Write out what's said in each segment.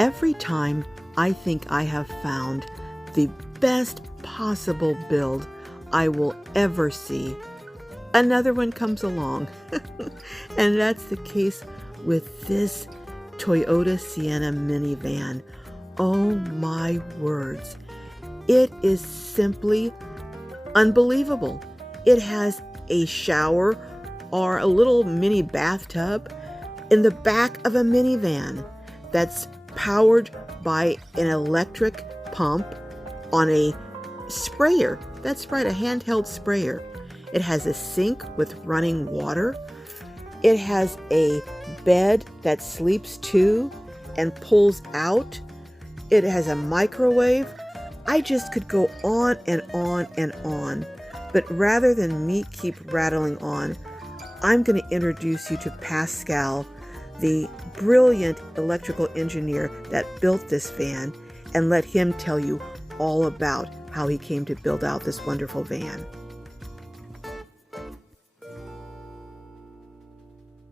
Every time I think I have found the best possible build I will ever see, another one comes along. And that's the case with this Toyota Sienna minivan. Oh my words. It is simply unbelievable. It has a shower or a little mini bathtub in the back of a minivan that's powered by an electric pump on a sprayer. That's right, a handheld sprayer. It has a sink with running water. It has a bed that sleeps to and pulls out. It has a microwave. I just could go on and on and on. But rather than me keep rattling on, I'm going to introduce you to Pascal, the brilliant electrical engineer that built this van, and let him tell you all about how he came to build out this wonderful van.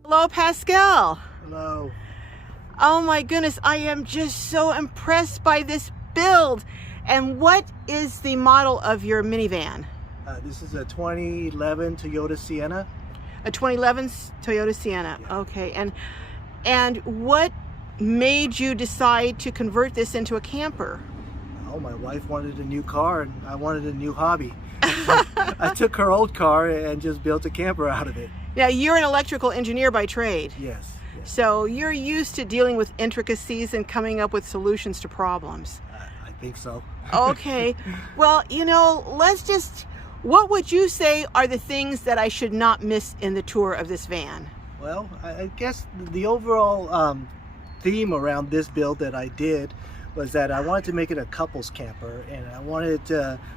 Hello, Pascal. Hello. Oh my goodness, I am just so impressed by this build. And what is the model of your minivan? This is a 2011 Toyota Sienna. A 2011 Toyota Sienna. Yeah. Okay. And what made you decide to convert this into a camper? Oh, my wife wanted a new car and I wanted a new hobby. I took her old car and just built a camper out of it. Now, you're an electrical engineer by trade. Yes. So you're used to dealing with intricacies and coming up with solutions to problems. I think so. Okay. Well, what would you say are the things that I should not miss in the tour of this van? Well, I guess the overall theme around this build that I did was that I wanted to make it a couples camper, and I wanted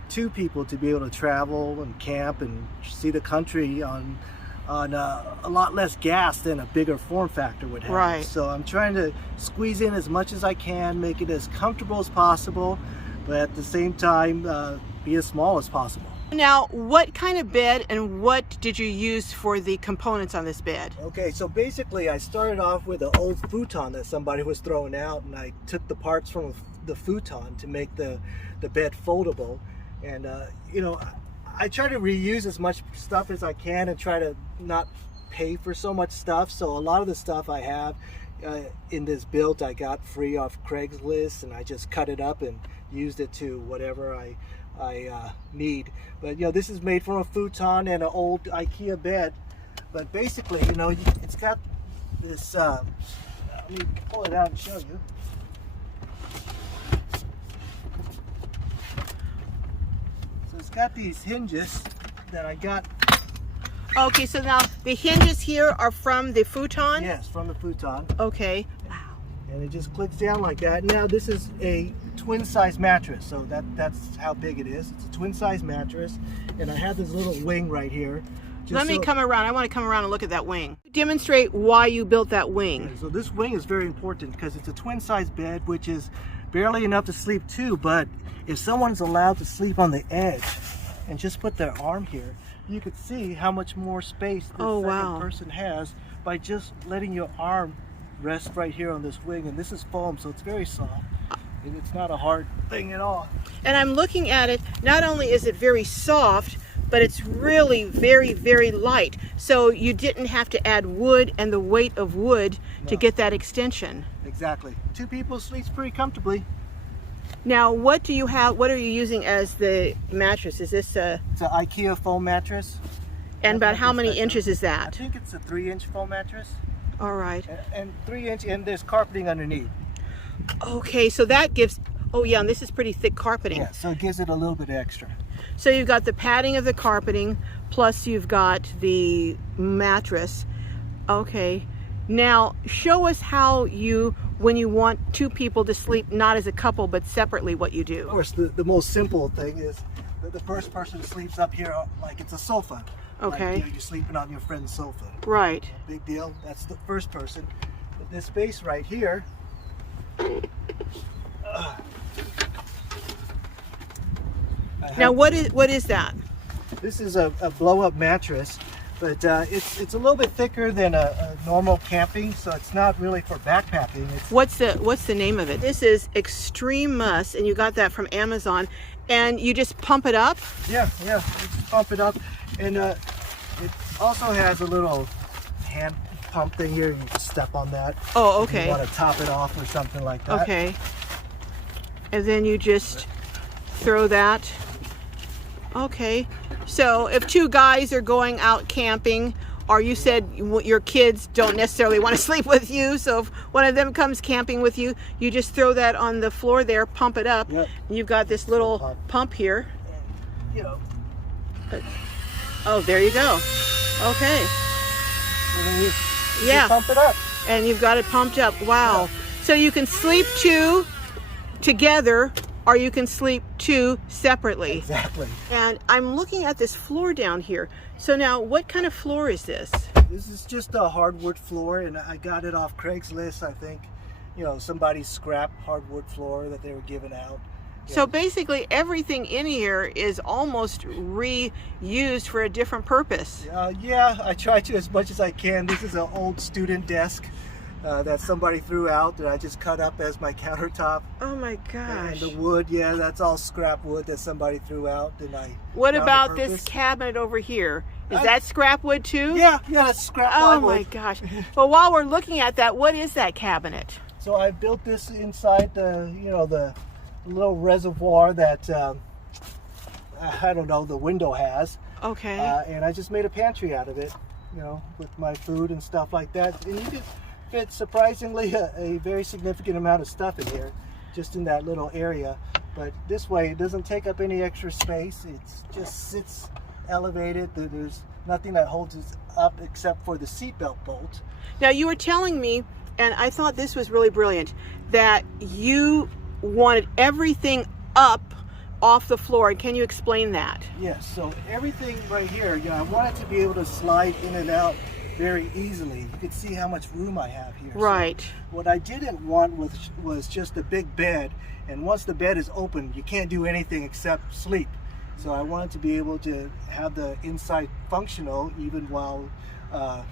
two people to be able to travel and camp and see the country on a lot less gas than a bigger form factor would have. Right. So I'm trying to squeeze in as much as I can, make it as comfortable as possible, but at the same time be as small as possible. Now, what kind of bed and what did you use for the components on this bed? Okay, so basically I started off with an old futon that somebody was throwing out, and I took the parts from the futon to make the bed foldable. And I try to reuse as much stuff as I can and try to not pay for so much stuff. So a lot of the stuff I have in this build I got free off Craigslist, and I just cut it up and used it to whatever I need. But this is made from a futon and an old IKEA bed. But basically, it's got this. Let me pull it out and show you. So it's got these hinges that I got. Okay, so now the hinges here are from the futon? Yes, from the futon. Okay. And it just clicks down like that. Now this is a twin size mattress, so that's how big it is. It's a twin size mattress, and I have this little wing right here. Let me come around. I want to come around and look at that wing. Demonstrate why you built that wing. Okay, so this wing is very important because it's a twin size bed, which is barely enough to sleep two, but if someone's allowed to sleep on the edge and just put their arm here, you could see how much more space this second person has by just letting your arm rest right here on this wing. And this is foam, so it's very soft. It's not a hard thing at all. And I'm looking at it, not only is it very soft, but it's really very, very light. So you didn't have to add wood and the weight of wood to get that extension. Exactly. Two people sleeps pretty comfortably. Now, what do you have? What are you using as the mattress? Is this a? It's an IKEA foam mattress. And about how many inches is that? I think it's a 3-inch foam mattress. All right. And 3-inch, and there's carpeting underneath. Okay, so that gives. Oh yeah, and this is pretty thick carpeting. Yeah, so it gives it a little bit extra. So you've got the padding of the carpeting, plus you've got the mattress. Okay. Now, show us how you, when you want two people to sleep, not as a couple, but separately, what you do. Of course, the most simple thing is that the first person sleeps up here like it's a sofa. Okay. Like, you're sleeping on your friend's sofa. Right. Big deal. That's the first person. But this space right here. Now, what is that? This is a blow-up mattress but it's a little bit thicker than a normal camping, so it's not really for backpacking. What's the name of it? This is Extreme Muss, and you got that from Amazon, and you just pump it up? Yeah, you just pump it up, and it also has a little hand pump thing here. You can step on that. Oh, okay. If you want to top it off or something like that. Okay. And then you just throw that. Okay. So if two guys are going out camping, or you said your kids don't necessarily want to sleep with you, so if one of them comes camping with you, you just throw that on the floor there, pump it up. Yep. And you've got this little pump here. You know. Oh, there you go. Okay. And then you Yeah. pump it up. And you've got it pumped up. Wow. So you can sleep two together, or you can sleep two separately. Exactly. And I'm looking at this floor down here. So now, what kind of floor is this? This is just a hardwood floor, and I got it off Craigslist, I think. You know, somebody's scrap hardwood floor that they were giving out. So basically everything in here is almost reused for a different purpose. Yeah, I try to as much as I can. This is an old student desk that somebody threw out that I just cut up as my countertop. Oh my And gosh. the wood, yeah, that's all scrap wood that somebody threw out. What about this cabinet over here? Is that scrap wood too? Yeah, that's scrap Oh plywood. my gosh. Well, while we're looking at that, what is that cabinet? So I built this inside the little reservoir that I don't know, the window has. Okay. And I just made a pantry out of it, with my food and stuff like that. And you can fit surprisingly a very significant amount of stuff in here, just in that little area. But this way, it doesn't take up any extra space. It just sits elevated. There's nothing that holds it up except for the seatbelt bolt. Now, you were telling me, and I thought this was really brilliant, that you wanted everything up off the floor. Can you explain that? Yes, so everything right here, I want it to be able to slide in and out very easily. You can see how much room I have here. Right. So what I didn't want was just a big bed, and once the bed is open, you can't do anything except sleep. So I wanted to be able to have the inside functional even while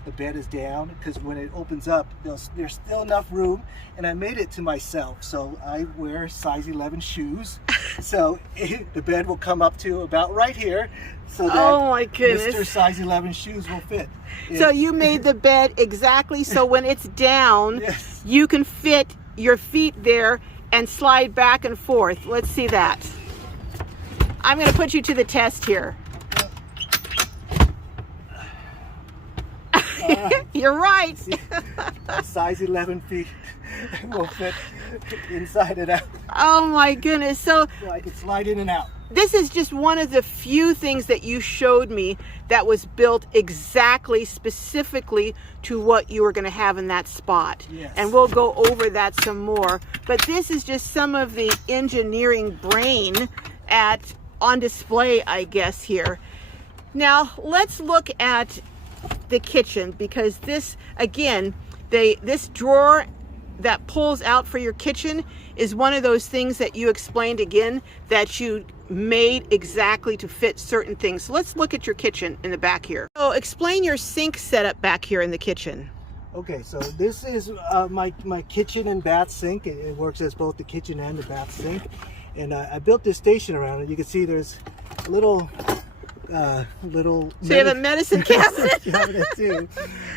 the bed is down, because when it opens up, there's still enough room. And I made it to myself, so I wear size 11 shoes. So the bed will come up to about right here, so that oh my goodness, Mr. size 11 shoes will fit. So you made the bed exactly so when it's down, yes, you can fit your feet there and slide back and forth. Let's see that. I'm going to put you to the test here. You're right. Size 11 feet will fit inside and out. Oh my goodness. So I can slide in and out. This is just one of the few things that you showed me that was built exactly, specifically to what you were going to have in that spot. Yes. And we'll go over that some more. But this is just some of the engineering brain on display, I guess, here. Now, let's look at the kitchen, because this, again, this drawer that pulls out for your kitchen is one of those things that you explained again that you made exactly to fit certain things. So let's look at your kitchen in the back here. So explain your sink setup back here in the kitchen. Okay, so this is my kitchen and bath sink. It works as both the kitchen and the bath sink. And I built this station around it. You can see there's a little So you have a medicine cabinet? too.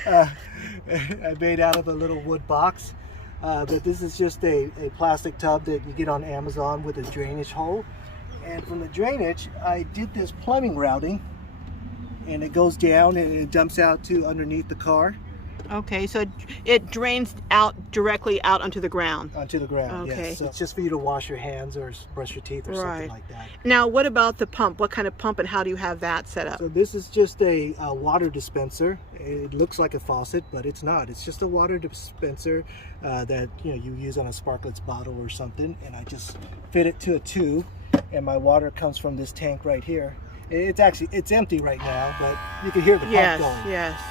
I made out of a little wood box. But this is just a plastic tub that you get on Amazon with a drainage hole. And from the drainage, I did this plumbing routing, and it goes down and it dumps out to underneath the car. Okay, so it drains out directly out onto the ground. Onto the ground, okay. Yes. So it's just for you to wash your hands or brush your teeth or something like that. Now, what about the pump? What kind of pump and how do you have that set up? So this is just a water dispenser. It looks like a faucet, but it's not. It's just a water dispenser that you use on a Sparkletts bottle or something. And I just fit it to a tube, and my water comes from this tank right here. It's empty right now, but you can hear the pump going. Yes.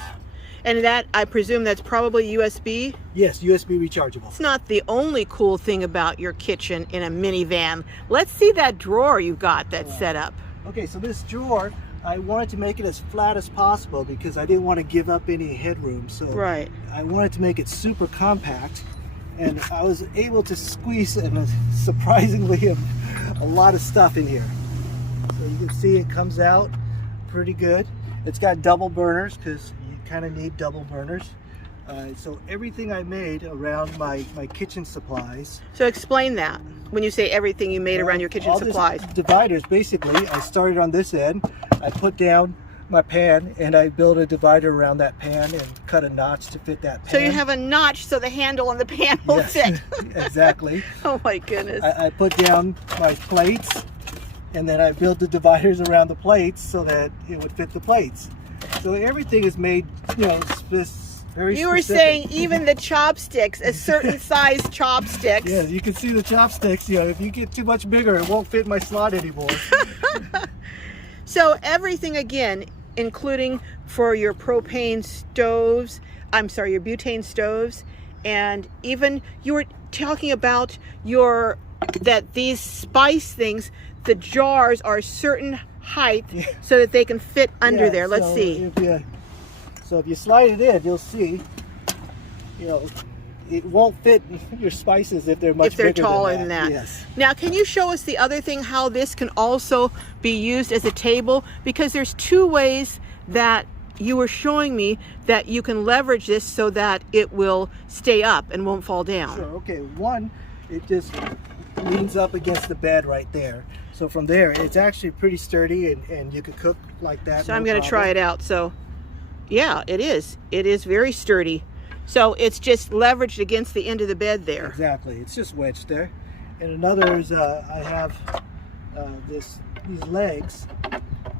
And that, I presume that's probably USB? Yes, USB rechargeable. It's not the only cool thing about your kitchen in a minivan. Let's see that drawer you got that's set up. Okay, so this drawer, I wanted to make it as flat as possible because I didn't want to give up any headroom. So Right. I wanted to make it super compact, and I was able to squeeze surprisingly a lot of stuff in here. So you can see it comes out pretty good. It's got double burners because you kind of need double burners. So everything I made around my kitchen supplies. So explain that. When you say everything you made around your kitchen all supplies. Dividers, basically, I started on this end. I put down my pan and I built a divider around that pan and cut a notch to fit that pan. So you have a notch so the handle on the pan will fit. Exactly. Oh my goodness. I put down my plates, and then I built the dividers around the plates so that it would fit the plates. So everything is made, you know, very You were specific. saying even the chopsticks, a certain size chopsticks. Yeah, you can see the chopsticks. You know, if you get too much bigger, it won't fit my slot anymore. So everything again, including for your propane stoves, your butane stoves, and even you were talking about that these spice things, the jars are a certain height so that they can fit under there. Let's see. So if you slide it in, you'll see, you know, it won't fit your spices if they're much bigger than that. If they're taller than that. Yes. Now, can you show us the other thing, how this can also be used as a table? Because there's two ways that you were showing me that you can leverage this so that it will stay up and won't fall down. Sure. Okay. One, it just leans up against the bed right there. So from there, it's actually pretty sturdy, and you could cook like that. So I'm going to try it out. So yeah, it is. It is very sturdy. So it's just leveraged against the end of the bed there. Exactly. It's just wedged there. And another is I have these legs,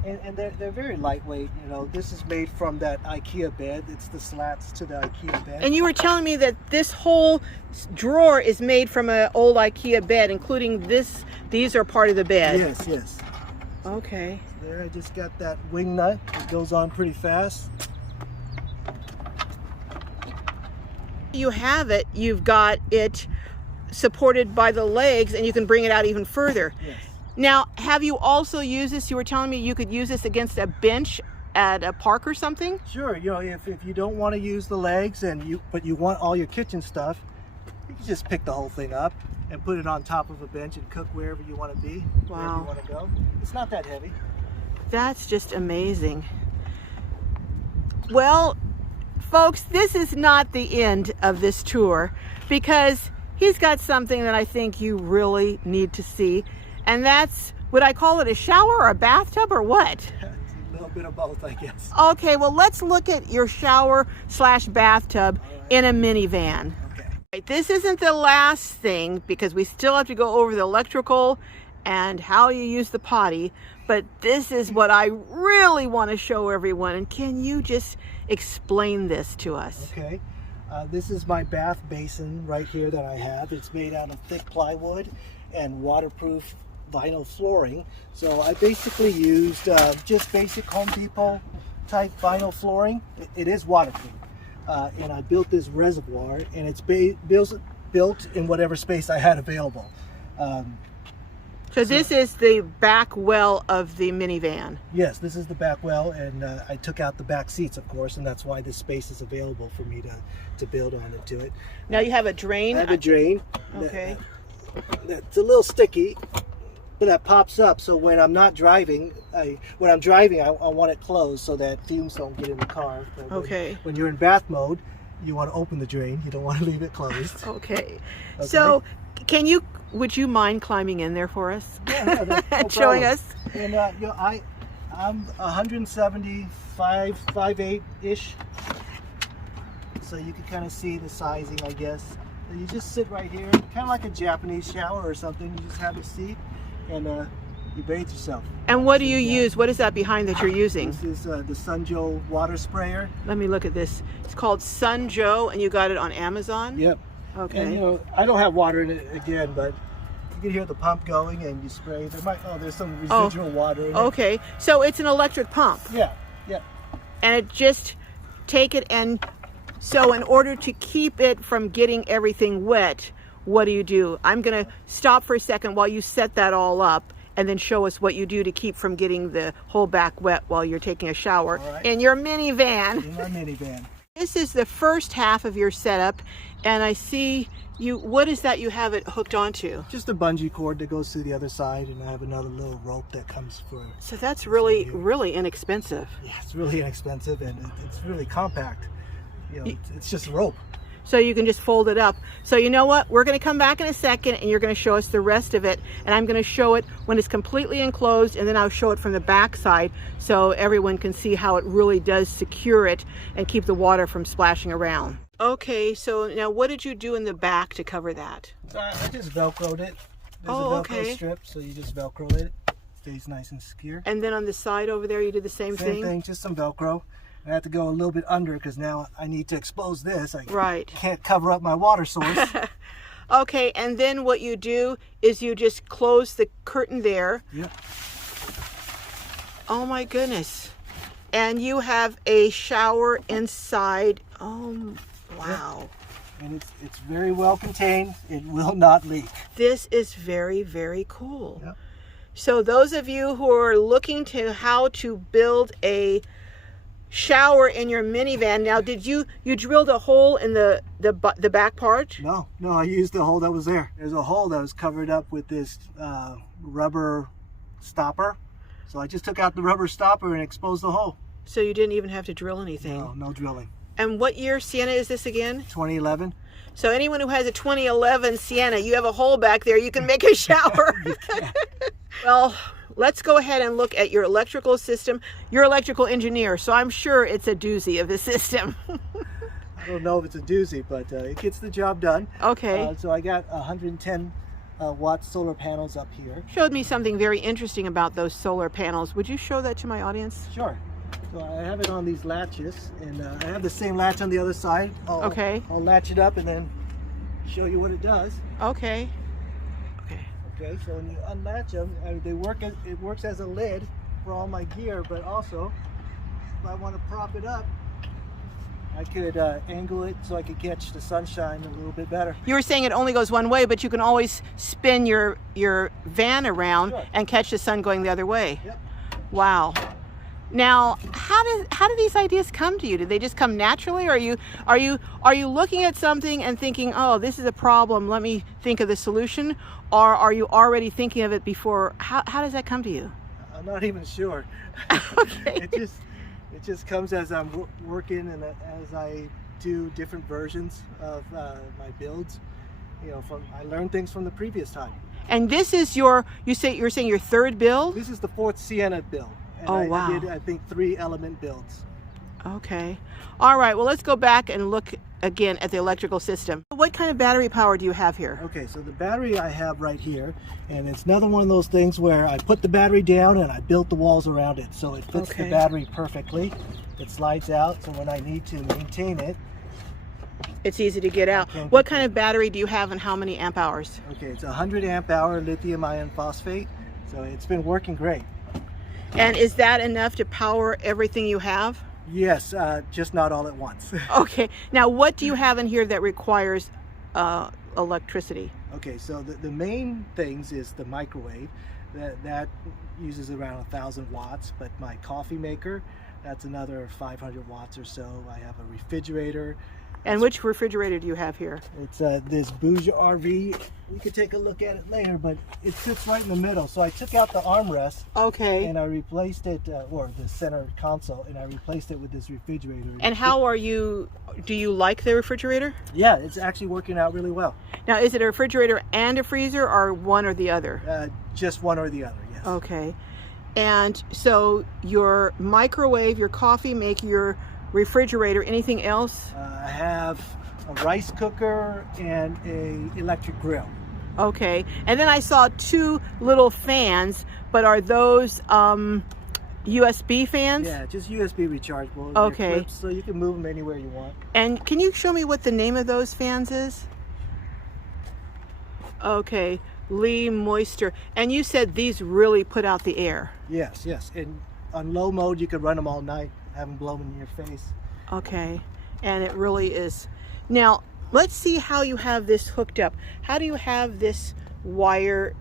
and they're very lightweight. You know, this is made from that IKEA bed. It's the slats to the IKEA bed. And you were telling me that this whole drawer is made from an old IKEA bed, including this. These are part of the bed. Yes, yes. Okay. There, I just got that wing nut. It goes on pretty fast. You have it, you've got it supported by the legs, and you can bring it out even further. Yes. Now, have you also used this? You were telling me you could use this against a bench at a park or something? Sure. You know, if you don't want to use the legs but you want all your kitchen stuff, you can just pick the whole thing up and put it on top of a bench and cook wherever you want to be, wherever you want to go. It's not that heavy. That's just amazing. Well, folks, this is not the end of this tour, because he's got something that I think you really need to see, and that's, would I call it a shower or a bathtub or what? It's a little bit of both, I guess. Okay, well, let's look at your shower/bathtub in a minivan. Okay. Right, this isn't the last thing, because we still have to go over the electrical and how you use the potty, but this is what I really want to show everyone. And can you just explain this to us? Okay. This is my bath basin right here that I have. It's made out of thick plywood and waterproof vinyl flooring. So I basically used just basic Home Depot type vinyl flooring. It is waterproof. And I built this reservoir, and it's built in whatever space I had available. So this is the back well of the minivan. Yes, this is the back well, and I took out the back seats, of course, and that's why this space is available for me to build on it to it. Now you have a drain. I have a drain. Okay. That's a little sticky, but that pops up. So when I'm not driving, I want it closed so that fumes don't get in the car. But Okay. When you're in bath mode, you want to open the drain. You don't want to leave it closed. Okay. So would you mind climbing in there for us? Yeah, no, no and showing problem. us? And you know, I'm 175, 5'8"-ish. So you can kind of see the sizing, I guess. And you just sit right here, kind of like a Japanese shower or something. You just have a seat, and you bathe yourself. And what do you use? What is that behind that you're using? This is the Sunjo water sprayer. Let me look at this. It's called Sunjo, and you got it on Amazon? Yep. Okay. And you know, I don't have water in it again, but you can hear the pump going, and you spray. There's some residual water in it. Okay. So it's an electric pump. Yeah. Yeah. And it just so in order to keep it from getting everything wet, what do? I'm going to stop for a second while you set that all up and then show us what you do to keep from getting the whole back wet while you're taking a shower right. in your minivan. In my minivan. This is the first half of your setup, and I see you, what is that you have it hooked onto? Just a bungee cord that goes to the other side, and I have another little rope that comes for. So that's really, really inexpensive. Yeah, it's really inexpensive, and it's really compact. You know, it's just rope. So you can just fold it up. So you know what? We're going to come back in a second, and you're going to show us the rest of it. And I'm going to show it when it's completely enclosed, and then I'll show it from the back side so everyone can see how it really does secure it and keep the water from splashing around. Okay, so now what did you do in the back to cover that? I just Velcroed it. There's a Velcro strip, so you just Velcro it. Stays nice and secure. And then on the side over there, you did the same thing? Same thing, just some Velcro. I have to go a little bit under because now I need to expose this. I can't cover up my water source. Okay, and then what you do is you just close the curtain there. Yep. Oh my goodness. And you have a shower inside. Oh, wow. Yep. And it's very well contained. It will not leak. This is very, very cool. Yep. So those of you who are looking to how to build a shower in your minivan. Now, did you drilled a hole in the back part? No, I used the hole that was there. There's a hole that was covered up with this rubber stopper. So I just took out the rubber stopper and exposed the hole. So you didn't even have to drill anything? No drilling. And what year Sienna is this again? 2011. So anyone who has a 2011 Sienna, you have a hole back there, you can make a shower. Well, let's go ahead and look at your electrical system. You're an electrical engineer, so I'm sure it's a doozy of a system. I don't know if it's a doozy, but it gets the job done. Okay. So I got 110 watt solar panels up here. Showed me something very interesting about those solar panels. Would you show that to my audience? Sure. So I have it on these latches, and I have the same latch on the other side. Okay. I'll latch it up and then show you what it does. Okay. Okay, so when you unlatch them, it works as a lid for all my gear, but also if I want to prop it up, I could angle it so I could catch the sunshine a little bit better. You were saying it only goes one way, but you can always spin your van around and catch the sun going the other way. Yep. Wow. Now, how do these ideas come to you? Did they just come naturally, or are you looking at something and thinking, oh, this is a problem, let me think of the solution, or are you already thinking of it before? How does that come to you? I'm not even sure. Okay. It just comes as I'm working and as I do different versions of my builds. You know, I learn things from the previous time. And this is you're saying your third build? This is the 4th Sienna build. And oh, wow. I did, I think, 3 element builds. Okay. All right, well, let's go back and look again at the electrical system. What kind of battery power do you have here? Okay, so the battery I have right here, and it's another one of those things where I put the battery down and I built the walls around it, so it fits the battery perfectly. It slides out, so when I need to maintain it, it's easy to get out. What kind of battery do you have and how many amp hours? Okay, it's a 100 amp hour lithium iron phosphate, so it's been working great. And is that enough to power everything you have? Yes, just not all at once. Okay. Now, what do you have in here that requires electricity? Okay, so the main things is the microwave. That uses around 1,000 watts, but my coffee maker, that's another 500 watts or so. I have a refrigerator. And which refrigerator do you have here? It's this Bougie RV. We could take a look at it later, but it sits right in the middle. So I took out the armrest. Okay. And I replaced it, or the center console, and I replaced it with this refrigerator. And how are you, do you like the refrigerator? Yeah, it's actually working out really well. Now, is it a refrigerator and a freezer, or one or the other? Just one or the other, yes. Okay. And so your microwave, your coffee maker, your refrigerator, anything else? I have a rice cooker and a electric grill. Okay. And then I saw 2 little fans, but are those USB fans? Yeah, just USB rechargeable. Okay. Clips, so you can move them anywhere you want. And can you show me what the name of those fans is? Okay. Lee Moisture. And you said these really put out the air. Yes. And on low mode, you can run them all night, have them blow in your face. Okay. And it really is. Now, let's see how you have this hooked up. How do you have this wire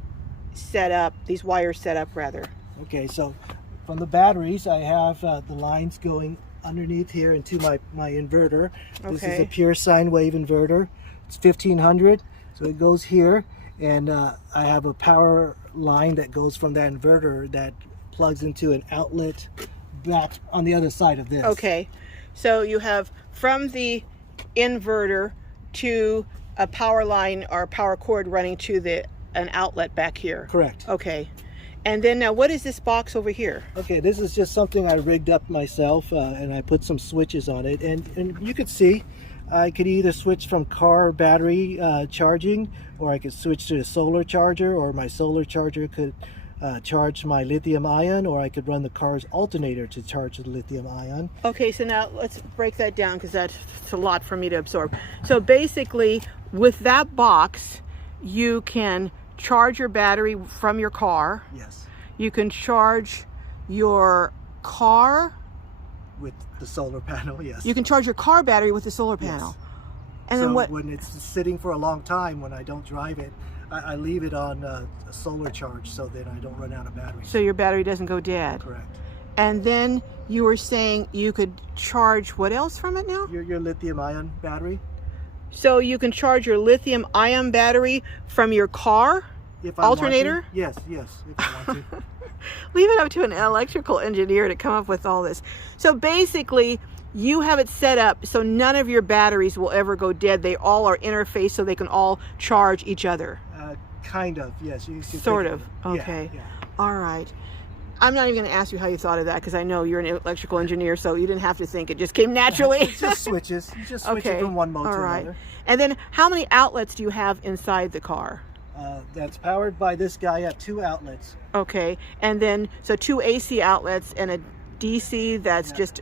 set up, these wires set up rather? Okay, so from the batteries, I have the lines going underneath here into my inverter. This is a pure sine wave inverter. It's 1500, so it goes here, and I have a power line that goes from that inverter that plugs into an outlet back on the other side of this. Okay, so you have from the inverter to a power line or power cord running to an outlet back here. Correct. Okay. And then now what is this box over here? Okay, this is just something I rigged up myself, and I put some switches on it, and you could see I could either switch from car battery charging, or I could switch to a solar charger, or my solar charger could charge my lithium ion, or I could run the car's alternator to charge the lithium ion. Okay, so now let's break that down because that's a lot for me to absorb. So basically with that box you can charge your battery from your car. Yes. You can charge your car with the solar panel. Yes. You can charge your car battery with the solar panel. Yes. And so then what? When it's sitting for a long time, when I don't drive it, I leave it on a solar charge so that I don't run out of battery. So your battery doesn't go dead. Correct. And then you were saying you could charge what else from it now? Your lithium ion battery. So you can charge your lithium ion battery from your car if I alternator? Want to. Yes, if I want to. Leave it up to an electrical engineer to come up with all this. So basically, you have it set up so none of your batteries will ever go dead. They all are interfaced so they can all charge each other. Kind of, yes. Sort of. Okay. Yeah. All right. I'm not even going to ask you how you thought of that because I know you're an electrical engineer, so you didn't have to think. It just came naturally. It's just switches. You just switch it from one mode to another. And then how many outlets do you have inside the car? That's powered by this guy. I have 2 outlets. Okay. And then, so 2 AC outlets and a DC that's just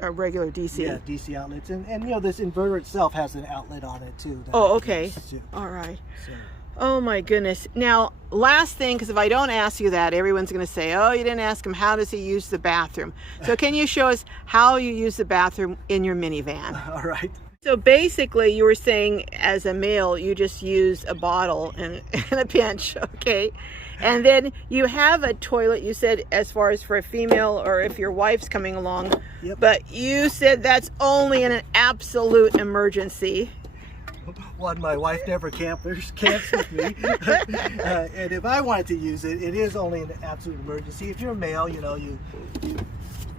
a regular DC. Yeah, DC outlets. And you know, this inverter itself has an outlet on it too. Oh, okay. All right. So. Oh my goodness. Now, last thing, because if I don't ask you that, everyone's going to say, oh, you didn't ask him, how does he use the bathroom? So can you show us how you use the bathroom in your minivan? All right. So basically, you were saying as a male, you just use a bottle and a pinch, okay? And then you have a toilet, you said, as far as for a female or if your wife's coming along. Yep. But you said that's only in an absolute emergency. One, my wife never camps with me. And if I wanted to use it, it is only an absolute emergency. If you're a male, you know, you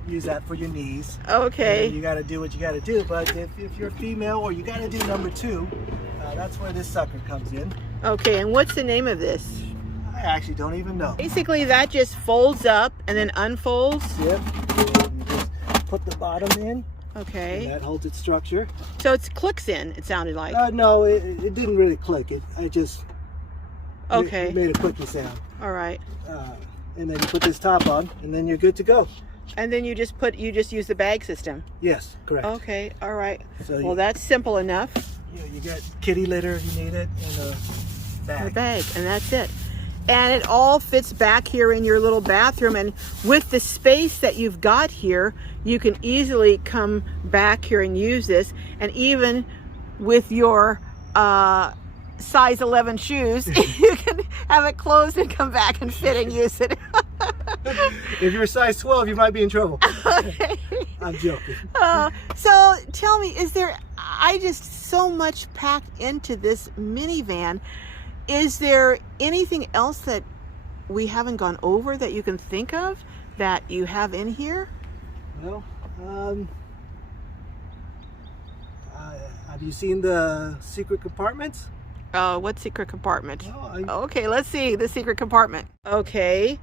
use that for your knees. Okay. You got to do what you got to do. But if you're a female, or you got to do number 2, that's where this sucker comes in. Okay, and what's the name of this? I actually don't even know. Basically, that just folds up and then unfolds. Yep. You just put the bottom in. Okay. And that holds its structure. So it clicks in, it sounded like. No, it didn't really click. I just it made a quickie sound. All right. And then you put this top on, and then you're good to go. And then you just use the bag system. Yes, correct. Okay, all right. So that's simple enough. You get kitty litter if you need it, and a bag. A bag, and that's it. And it all fits back here in your little bathroom. And with the space that you've got here, you can easily come back here and use this. And even with your size 11 shoes, you can have it closed and come back and fit and use it. If you're a size 12, you might be in trouble. Okay. I'm joking. So tell me, I just so much packed into this minivan. Is there anything else that we haven't gone over that you can think of that you have in here? Well, have you seen the secret compartments? What secret compartment? Oh, okay, let's see the secret compartment. Okay,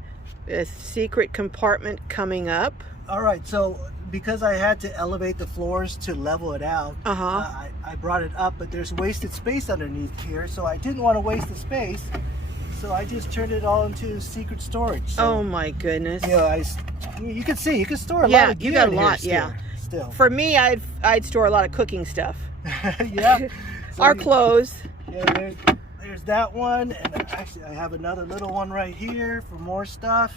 the secret compartment coming up. All right, so because I had to elevate the floors to level it out, I brought it up, but there's wasted space underneath here, so I didn't want to waste the space, so I just turned it all into secret storage. So, oh my goodness! You know, you can see, you can store a lot of gear. Yeah, you got a in lot. here Still. For me, I'd store a lot of cooking stuff. Yeah. So our clothes. Yeah, there's that one, and actually I have another little one right here for more stuff.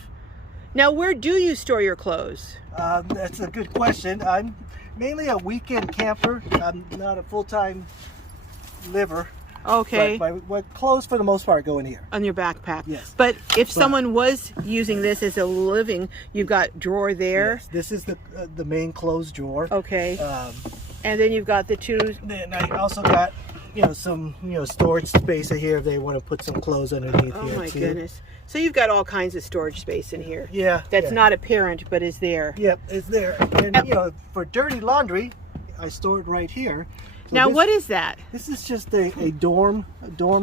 Now, where do you store your clothes? That's a good question. I'm mainly a weekend camper. I'm not a full-time liver. Okay. But my clothes, for the most part, go in here. On your backpack. Yes. But if someone was using this as a living, you've got drawer there. Yes, this is the main clothes drawer. Okay. And then you've got the two. Then I also got, some, storage space in here if they want to put some clothes underneath here. Oh my too. goodness. So you've got all kinds of storage space in here. Yeah. That's not apparent, but is there. Yep, it's there. And, for dirty laundry, I store it right here. So Now, what is that? This is just a dorm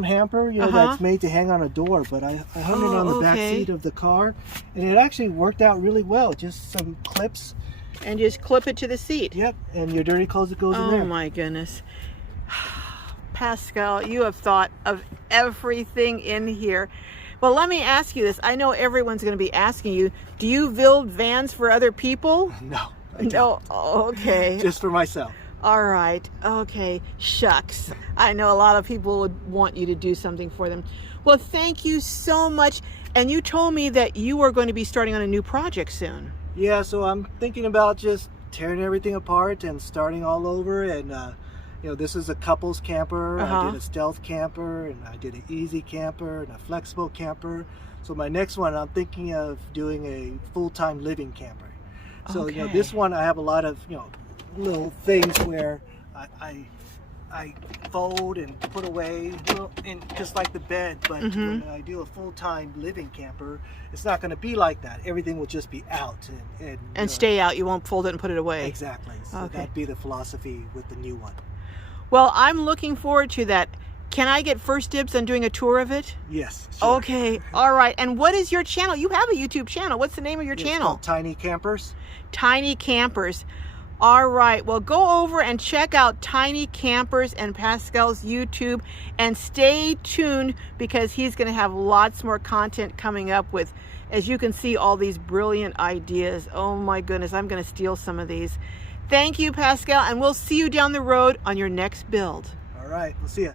hamper, that's made to hang on a door, but I hung it on the back seat of the car, and it actually worked out really well. Just some clips. And just clip it to the seat. Yep, and your dirty clothes, it goes in there. Oh my goodness. Pascal, you have thought of everything in here. Well, let me ask you this. I know everyone's going to be asking you, do you build vans for other people? No. No, okay. Just for myself. All right. Okay. Shucks. I know a lot of people would want you to do something for them. Well, thank you so much. And you told me that you are going to be starting on a new project soon. Yeah, so I'm thinking about just tearing everything apart and starting all over. And, this is a couples camper. I did a stealth camper, and I did an easy camper and a flexible camper. So my next one, I'm thinking of doing a full-time living camper. So, this one I have a lot of, little things where I fold and put away, and just like the bed. But when I do a full-time living camper, it's not going to be like that. Everything will just be out and stay out. You won't fold it and put it away. Exactly. So that'd be the philosophy with the new one. Well, I'm looking forward to that. Can I get first dibs on doing a tour of it? Yes. Sure. Okay. All right. And what is your channel? You have a YouTube channel. What's the name of your channel? It's called Tiny Campers. Tiny Campers. All right. Well, go over and check out Tiny Campers and Pascal's YouTube, and stay tuned because he's going to have lots more content coming up with, as you can see, all these brilliant ideas. Oh my goodness. I'm going to steal some of these. Thank you, Pascal, and we'll see you down the road on your next build. All right. We'll see you.